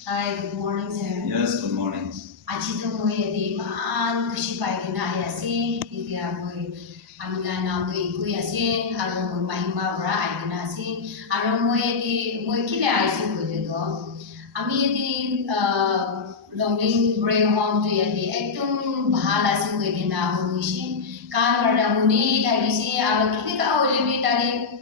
Hi, good morning, sir. Yes, good morning. Aji to mo yedi maan kushi pai kena ayasi, hindi amoy amila na to iku yasi, aro mo mahima bra ay kena si, aro mo yedi mo kile ayasi ko to. Ami yedi longing bring home to yedi ektum bahala si ko kena hunishi, kan marda huni tadi si, aro kile ka oleh bi tadi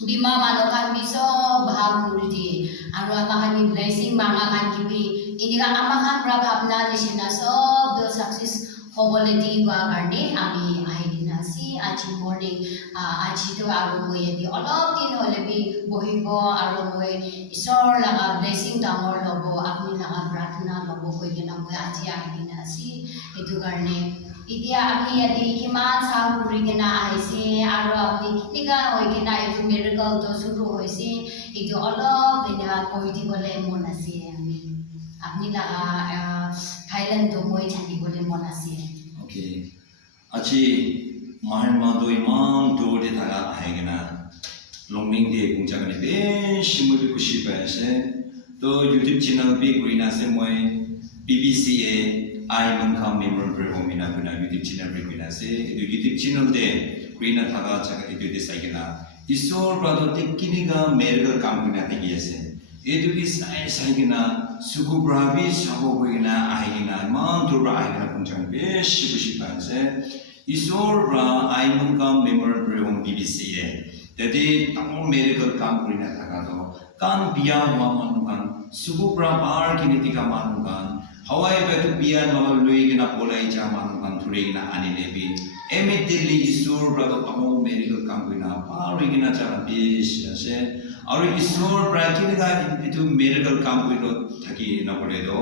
bima manokan biso bahag nuriti aro amakan ni blessing mangakan kibi ini ka amakan prabhabna ni sina sob do success hobole ba karne ami dinasi aji morning aji to aro mo yedi olop din olebi bohibo aro mo isor laga blessing tamor lobo apni laga pratna lobo ko gina mo aji dinasi itu karne Idia abni yadi kiman sahuri kena aisi aro abni kinika oi kena itu miracle to suru hoisi itu Allah kena koiti boleh monasi abni laga Thailand to moi chandi boleh monasi. Okay. Achi mahal mado imam do de thaga aigena. Longming de kungjagan be shimul kushi paise. To YouTube channel be green se moi BBC I Mankam Memorial Prehomina kuna YouTube channel be green se. Itu YouTube channel de green thaga chaga itu de saigena. Isor brado te kiniga miracle kam kuna te giese. Itu bi saigena suku brabi sabo bina aigena man to ra aigena kungjagan be shibushi paise. Isor ra I Mankam Memorial Prehom BBC jadi tamu medical काम करने लगा तो कान बिया हुआ मानुकान सुबुरा बार की नीति का मानुकान हवाई बैठु बिया नवल लुई के ना बोलाई जा मानुकान थोड़े के ना आने ले भी इमीडिएटली ईश्वर ब्रादो तामो मेडिकल काम करना बार के ना चला बेस ऐसे और ईश्वर ब्राकी का इतु मेडिकल काम करो थकी ना पड़े तो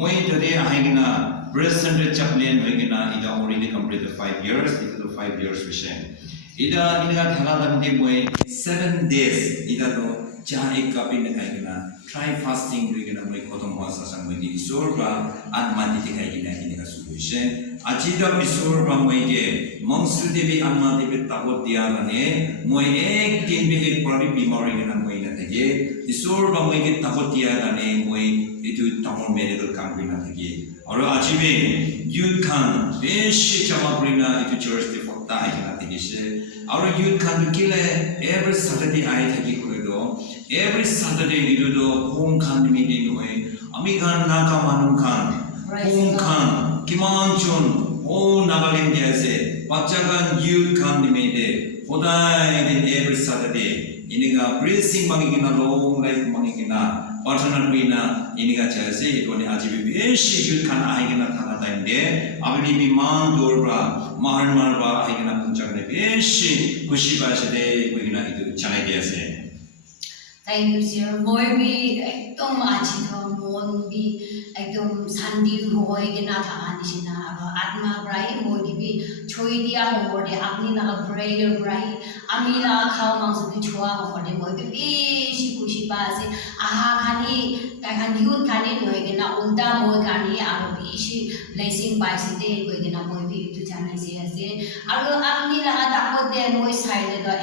मैं जदे आए के ना breast center chaplain होगे ना इधर already completed 5 years इधर 5 years विषय Ida ini kan thaga damde moe 7 days ida to ja ek kapi na kai kena try fasting doi kena moe khotom hwa sasang moe di isor ba anmati te kai kena ini ka solution aji da isor ba moe ke mangsu devi anma devi tabot dia gane moe ek din be ek pari bimari kena moe na thage isor ba moe ke tabot dia gane moe itu tamor medical kam kena thage aur aji be youth khan beshi jama kurina itu church de fakta ai kena thage she Our youth can kill every Saturday I take it every Saturday you do home can meeting way. Amigan Naka Manunkan, home can, Kimanchun, oh Nagalim Jase, Pachagan youth can meet Hoda every Saturday. Iniga breathing Mangina long like Mangina, Patana Bina, Iniga Jase, it only Ajibi, she youth can I in a Tanata day, Abini Man Dora. Mahal marba aigena punchakne beshi kushi basade kuina itu chanai diase. Thank you, sir. Moi bi ekdom aji tho mon bi ekdom sandi hoi ke na tha ani sina atma brai moi bi choi dia ho de apni na prayer brai ami na khao mang su bi chua ho de moi bi shi kushi pa se aha khani ta khan youth khani hoi ke na ulta moi khani aro bi shi blessing bai se de hoi ke na moi bi tu janai se ase aro apni na ta ko de moi side do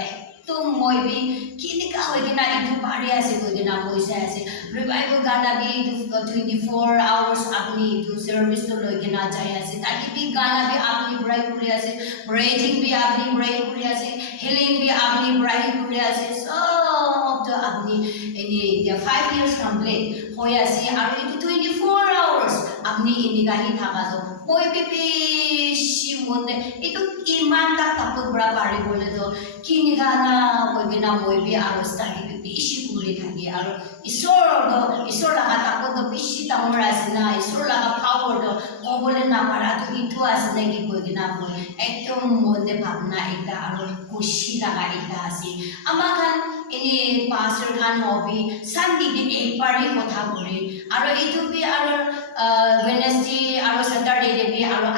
तो moi bi kini ka hoy gina itu pari ase ko gina moi sa ase revival gana bi itu 24 hours apni itu service to loy gina jai ase taki bi gana bi apni brai kuri ase breathing bi apni brai kuri ase healing bi apni brai kuri ase so to apni ini dia 5 years complete hoy ase aru itu 24 hours apni ini gahi thaka to moi bi shi monde itu iman tak takut berapa hari boleh to kini kana wegena moibi aro study bi bishi kuri thagi aro isor la kata ko to bishi tamura asina isor la power do obole na para to itu asina ki wegena moi ekdom monde bhabna ekta aro kushi laga ekta ase amakan ini pastor khan hobi sunday bi ek pari kotha kore aro itu bi aro Wednesday aro Saturday de bi aro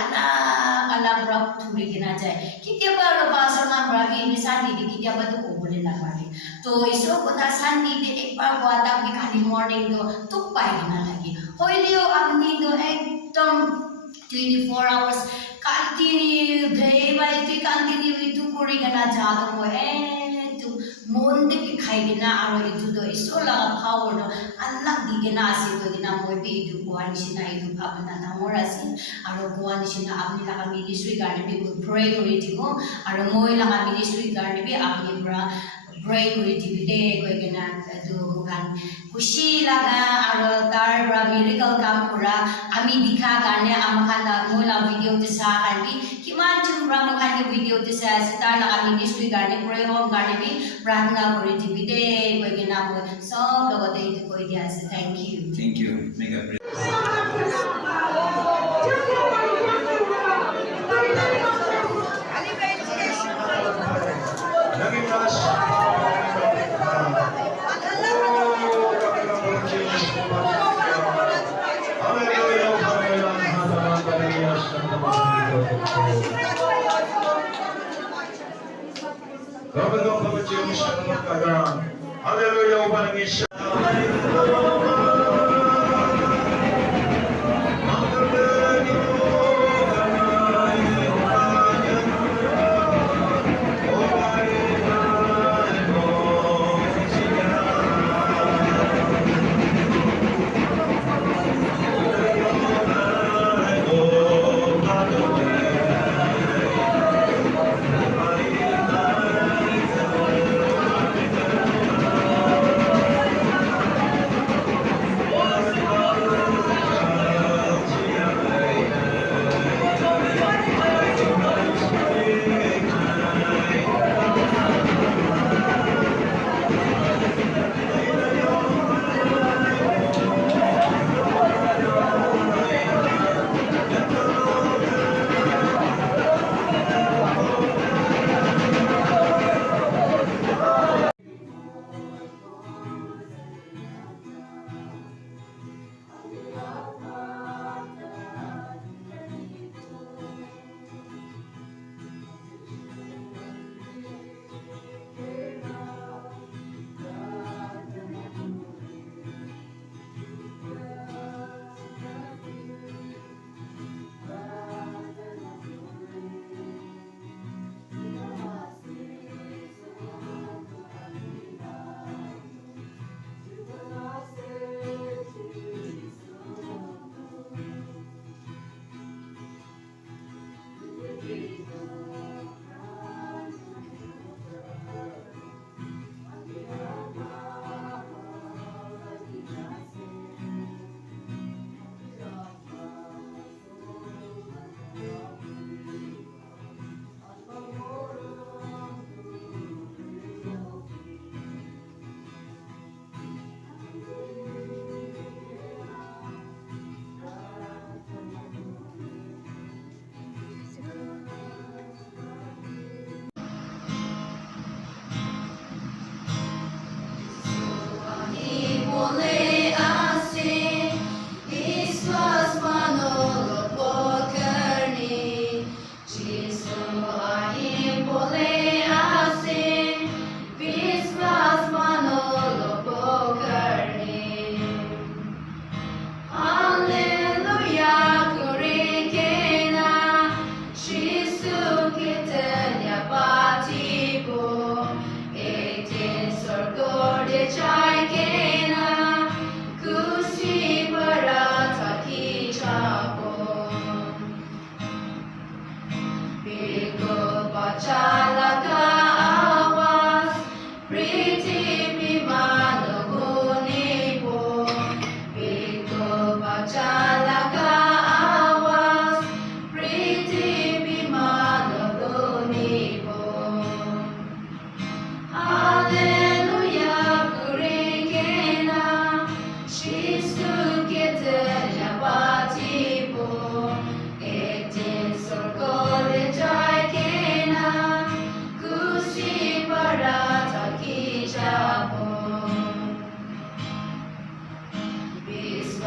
alag rap thuri gina jai kitia ba pastor man rabi ini sunday de kitia ba to obole na pare to iso kota sunday de ek bar wata bi khali morning do tuk pai gina lagi hoilio apni do ekdom 24 hours continue day by day continue itu kuri gina jado mo to mon de ki khai gina aro itu do iso la power do anak di gina asi do gina moi bi itu kuan sina itu apna tangora sin aro kuan sina apni la ministry garden bi pray kori digo aro moi la ministry garden bi apni bra pray kori dibide koi gina do kan खुशी लगा और तार बड़ा miracle काम करा आमी दिखा करने आमखाना मोला वीडियो दिशा करनी किमान चुम्बरा मखानी वीडियो दिशा सितार लगा मिनिस्ट्री करने पूरे होम करने भी प्रार्थना करी दिबिदे कोई के नाम सब लोग दे कोई दिया से थैंक यू मेगा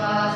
Bye.